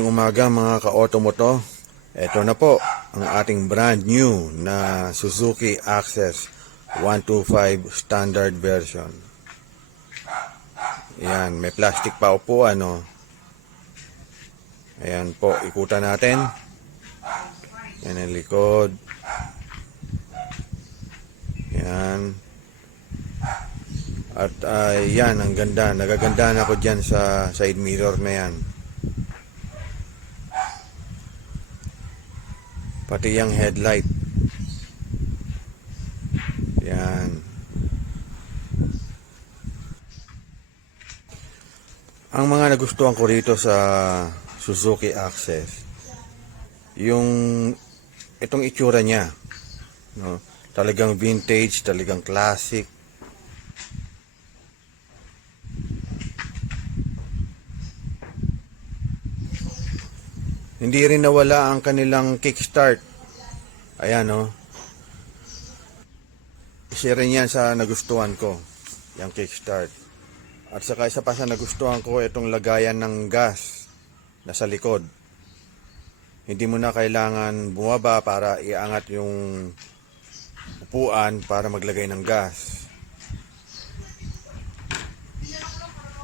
Magandang umaga mga ka-automoto. Ito na po ang ating brand new na Suzuki Access 125 standard version. Ayan, may plastic pa upuan, no? Ayan po, ikutan natin. Yan ang likod. Yan. At yan, ang ganda. Nagaganda na ako dyan sa side mirror na yan. Pati yung headlight. Yan. Ang mga nagustuhan ko rito sa Suzuki Access, yung itong itsura niya, no? Talagang vintage, talagang classic. Hindi rin nawala ang kanilang kickstart. Ayan, no? Isa rin yan sa nagustuhan ko, yung kickstart. At saka isa pa sa nagustuhan ko, itong lagayan ng gas na sa likod. Hindi mo na kailangan bumaba para iangat yung upuan para maglagay ng gas.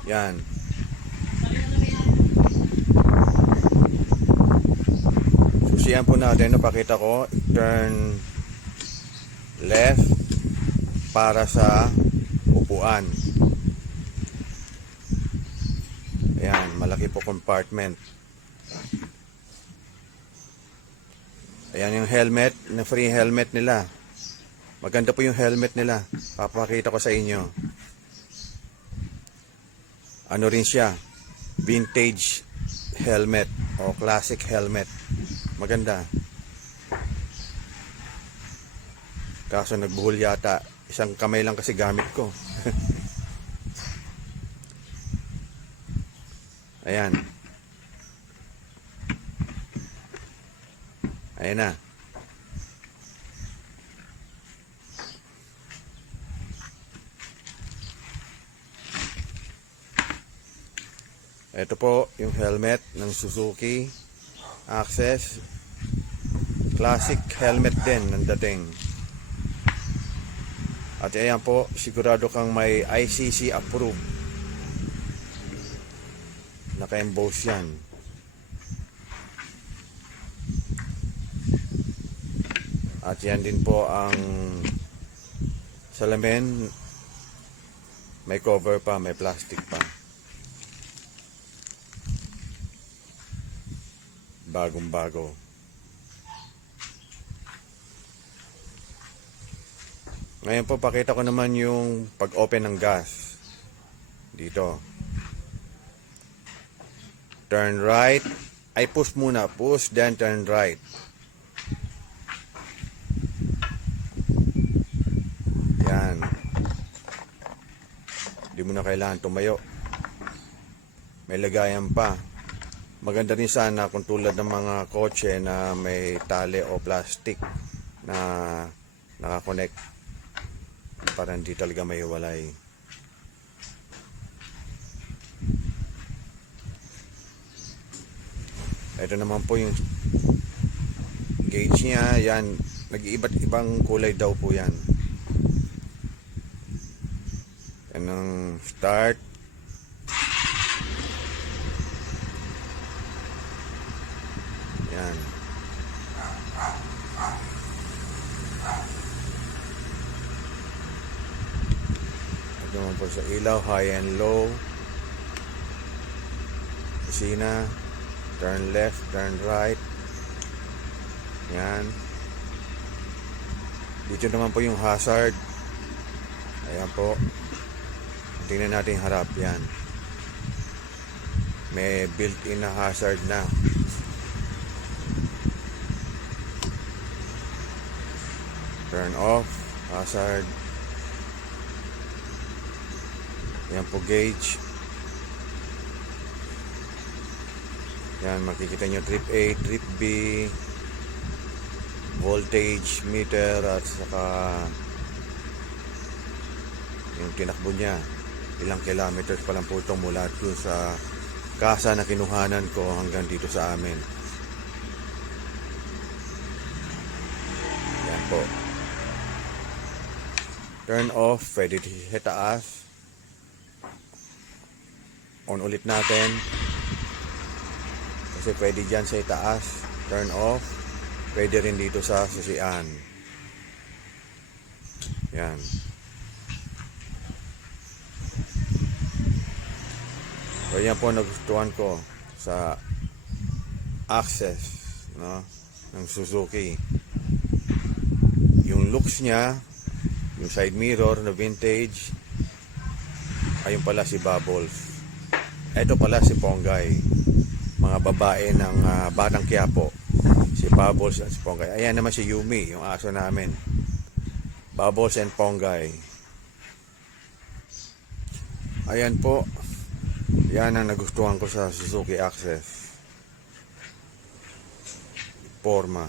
Yan. Susiyan po natin, napakita ko, turn left para sa upuan. Ayan, malaki po compartment. Ayan yung helmet, na free helmet nila. Maganda po yung helmet nila. Papakita ko sa inyo. Ano rin siya? Vintage helmet o classic helmet. Maganda. Kaso nagbuhol yata. Isang kamay lang kasi gamit ko. Ayan. Ayan na. Ito po yung helmet ng Suzuki Access. Classic helmet din ng dating. At ayan po, sigurado kang may ICC approved. Naka-emboss yan. At yan din po ang salamin. May cover pa, may plastic pa. Bagong bago. Ngayon po, pakita ko naman yung pag-open ng gas. Dito. Turn right. Ay, push muna. Push, then turn right. Yan. Hindi mo na kailangan tumayo. May lagayan pa. Maganda rin sana kung tulad ng mga kotse na may tali o plastic na nakakonect para hindi talaga may hiwalay. Ito naman po yung gauge niya. Yan, nag-iiba't ibang kulay daw po yan. Yan ang start. Yan. Ito naman po sa ilaw, high and low. Kusina. Turn left, turn right. Yan. Dito naman po yung hazard. Ayan po. Tingnan natin harap. Yan. May built-in na hazard na. Turn off, hazard. Yan po gauge. Yan, makikita nyo trip A, trip B, voltage meter, at saka yung tinakbo niya. Ilang kilometers pa lang po itong mula doon sa kasa na kinuhanan ko hanggang dito sa amin. Yan po. Turn off, pwede sa taas. On ulit natin. Kasi pwede dyan sa itaas. Turn off. Pwede rin dito sa susian. Yan. So yan po nagustuhan ko sa Access, no, ng Suzuki. Yung looks niya, yung side mirror na vintage, ayun pala si Bubbles. Ito pala si Ponggay. Mga babae ng Batang Quiapo. Si Bubbles at si Ponggay. Ayan naman si Yumi, yung aso namin. Bubbles and Ponggay. Ayan po. Yan ang nagustuhan ko sa Suzuki Access. Forma.